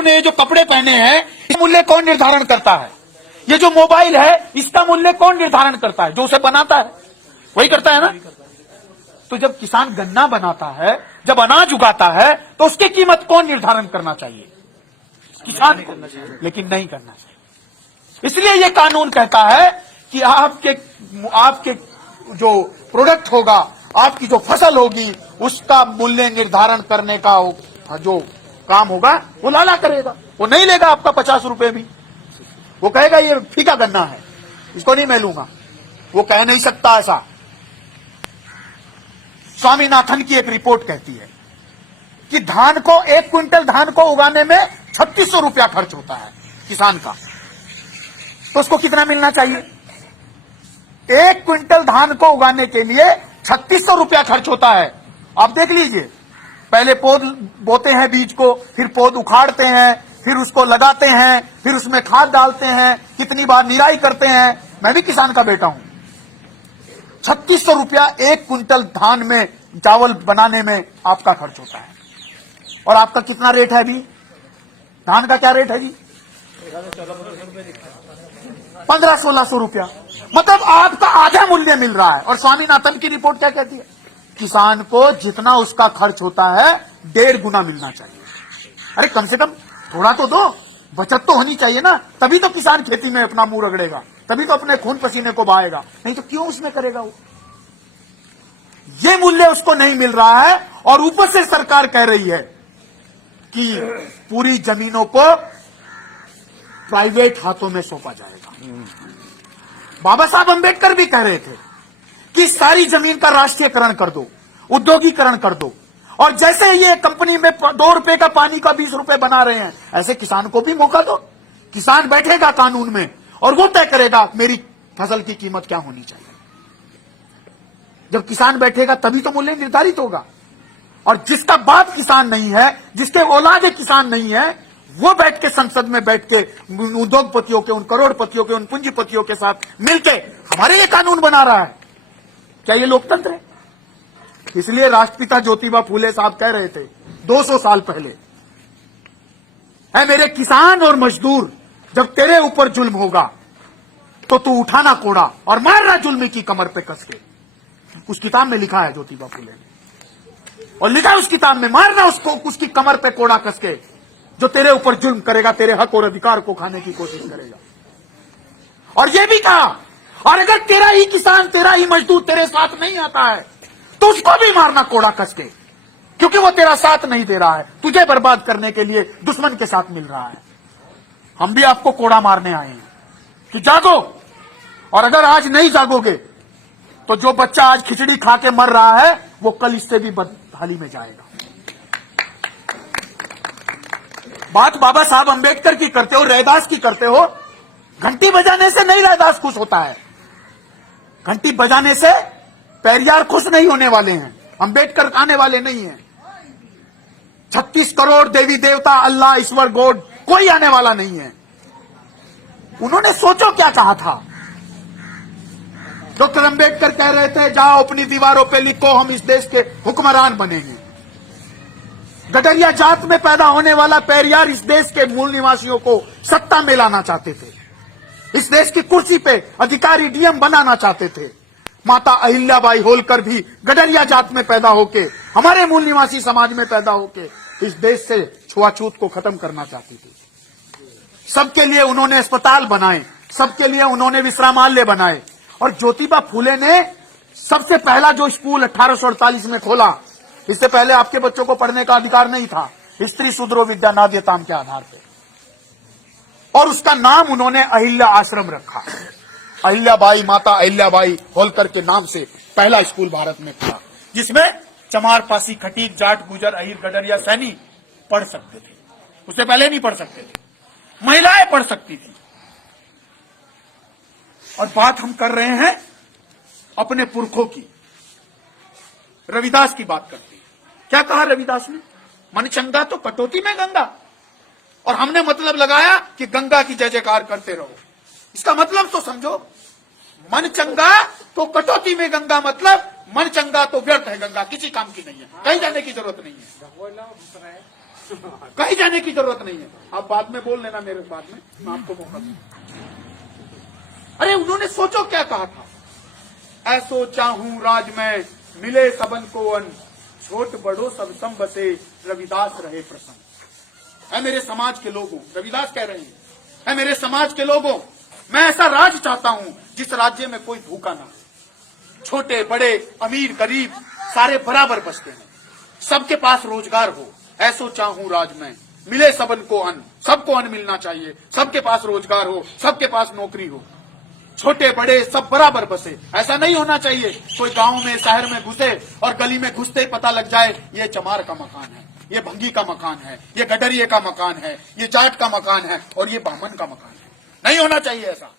आपने ये जो कपड़े पहने हैं, इसका मूल्य कौन निर्धारण करता है? ये जो मोबाइल है, इसका मूल्य कौन निर्धारण करता है? जो उसे बनाता है वही करता है ना। तो जब किसान गन्ना बनाता है, जब अनाज उगाता है, तो उसकी कीमत कौन निर्धारण करना चाहिए? किसान को, लेकिन नहीं करना चाहिए। इसलिए ये कानून कहता है कि आपके जो प्रोडक्ट होगा, आपकी जो फसल होगी, उसका मूल्य निर्धारण करने का जो काम होगा वो लाला करेगा। वो नहीं लेगा आपका 50 रुपए भी, वो कहेगा ये फीका गन्ना है, इसको नहीं मैं लूंगा। वो कह नहीं सकता ऐसा। स्वामीनाथन की एक रिपोर्ट कहती है कि धान को, 1 क्विंटल धान को उगाने में 3600 रुपया खर्च होता है किसान का, तो उसको कितना मिलना चाहिए? 1 क्विंटल धान को उगाने के लिए 3600 रुपया खर्च होता है। आप देख लीजिए, पहले पौध बोते हैं बीज को, फिर पौध उखाड़ते हैं, फिर उसको लगाते हैं, फिर उसमें खाद डालते हैं, कितनी बार निराई करते हैं। मैं भी किसान का बेटा हूं। 3600 रुपया 1 क्विंटल धान में, चावल बनाने में आपका खर्च होता है। और आपका कितना रेट है अभी? धान का क्या रेट है जी? 1500-1600 रुपया। मतलब आपका आधा मूल्य मिल रहा है। और स्वामीनाथन की रिपोर्ट क्या कहती है? किसान को जितना उसका खर्च होता है 1.5 गुना मिलना चाहिए। अरे कम से कम थोड़ा तो दो, बचत तो होनी चाहिए ना। तभी तो किसान खेती में अपना मुंह रगड़ेगा, तभी तो अपने खून पसीने को बहाएगा, नहीं तो क्यों उसमें करेगा वो? ये मूल्य उसको नहीं मिल रहा है। और ऊपर से सरकार कह रही है कि पूरी जमीनों को प्राइवेट हाथों में सौंपा जाएगा। बाबा साहब अंबेडकर भी कह रहे थे कि सारी जमीन का राष्ट्रीयकरण कर दो, उद्योगीकरण कर दो। और जैसे ये कंपनी में 2 रुपए का पानी का 20 रुपए बना रहे हैं, ऐसे किसान को भी मौका दो। किसान बैठेगा कानून में और वो तय करेगा मेरी फसल की कीमत क्या होनी चाहिए। जब किसान बैठेगा तभी तो मूल्य निर्धारित होगा। और जिसका बाप किसान नहीं है, जिसके औलाद किसान नहीं है, वो बैठ के संसद में बैठ के उद्योगपतियों के, उन करोड़पतियों के, उन पूंजीपतियों के साथ मिलके हमारे लिए कानून बना रहा है। क्या ये लोकतंत्र है? इसलिए राष्ट्रपिता ज्योतिबा फूले साहब कह रहे थे 200 साल पहले, है मेरे किसान और मजदूर, जब तेरे ऊपर जुल्म होगा तो तू उठाना कोड़ा और मारना जुल्मी की कमर पे कस के। उस किताब में लिखा है ज्योतिबा फूले ने, और लिखा उस किताब में, मारना उसको, उसकी कमर पे कोड़ा कस के, जो तेरे ऊपर जुल्म करेगा, तेरे हक और अधिकार को खाने की कोशिश करेगा। और यह भी कहा, और अगर तेरा ही किसान, तेरा ही मजदूर तेरे साथ नहीं आता है तो उसको भी मारना कोड़ा कस के, क्योंकि वो तेरा साथ नहीं दे रहा है, तुझे बर्बाद करने के लिए दुश्मन के साथ मिल रहा है। हम भी आपको कोड़ा मारने आए हैं कि जागो। और अगर आज नहीं जागोगे तो जो बच्चा आज खिचड़ी खा के मर रहा है, वो कल इससे भी बदहाली में जाएगा। बात बाबा साहब अंबेडकर की करते हो, रैदास की करते हो। घंटी बजाने से नहीं रैदास खुश होता है, घंटी बजाने से पेरियार खुश नहीं होने वाले हैं, अंबेडकर आने वाले नहीं हैं। 36 करोड़ देवी देवता, अल्लाह, ईश्वर, गॉड, कोई आने वाला नहीं है। उन्होंने सोचो क्या कहा था। डॉक्टर अंबेडकर कह रहे थे, जाओ अपनी दीवारों पे लिखो, हम इस देश के हुक्मरान बनेंगे। गडरिया जात में पैदा होने वाला पेरियार इस देश के मूल निवासियों को सत्ता में लाना चाहते थे, इस देश की कुर्सी पे अधिकारी, डीएम बनाना चाहते थे। माता अहिल्याबाई होलकर भी गडरिया जात में पैदा होके, हमारे मूल निवासी समाज में पैदा होके इस देश से छुआछूत को खत्म करना चाहती थी। सबके लिए उन्होंने अस्पताल बनाए, सबके लिए उन्होंने विश्रामालय बनाए। और ज्योतिबा फूले ने सबसे पहला जो स्कूल 1848 में खोला, इससे पहले आपके बच्चों को पढ़ने का अधिकार नहीं था, स्त्री शूद्रो विद्या नाद्यताम के आधार पे, और उसका नाम उन्होंने अहिल्या आश्रम रखा। अहिल्याबाई, माता अहिल्याबाई होलकर के नाम से पहला स्कूल भारत में खुला, जिसमें चमार, पासी, खटीक, जाट, गुजर, अहिर, गडरिया, सैनी पढ़ सकते थे। उससे पहले नहीं पढ़ सकते थे, महिलाएं पढ़ सकती थी। और बात हम कर रहे हैं अपने पुरखों की, रविदास की बात करते हैं। क्या कहा रविदास ने? मन चंगा तो कटौती में गंगा। और हमने मतलब लगाया कि गंगा की जय जयकार करते रहो। इसका मतलब तो समझो, मन चंगा तो कटौती में गंगा, मतलब मन चंगा तो व्यर्थ है गंगा, किसी काम की नहीं है, कहीं जाने की जरूरत नहीं है। कहीं जाने की जरूरत नहीं है। आप बाद में बोल लेना मेरे बाद में, मैं आपको मौका दूंगा। अरे उन्होंने सोचो क्या कहा था, ऐसो चाहूं राज में मिले सबन को अन, छोट बड़ो सब सम बसे रविदास रहे प्रसन्न। है मेरे समाज के लोगों, रविदास कह रहे हैं, है मेरे समाज के लोगों, मैं ऐसा राज चाहता हूं जिस राज्य में कोई भूखा ना हो, छोटे बड़े अमीर गरीब सारे बराबर बसते हैं, सबके पास रोजगार हो। ऐसो चाहूं राज में मिले सबन को अन्न, सबको अन्न मिलना चाहिए, सबके पास रोजगार हो, सबके पास नौकरी हो, छोटे बड़े सब बराबर बसे। ऐसा नहीं होना चाहिए कोई गांव में शहर में घुसे और गली में घुसते ही पता लग जाए ये चमार का मकान है, ये भंगी का मकान है, ये गडरिये का मकान है, ये जाट का मकान है और ये बामन का मकान है। नहीं होना चाहिए ऐसा।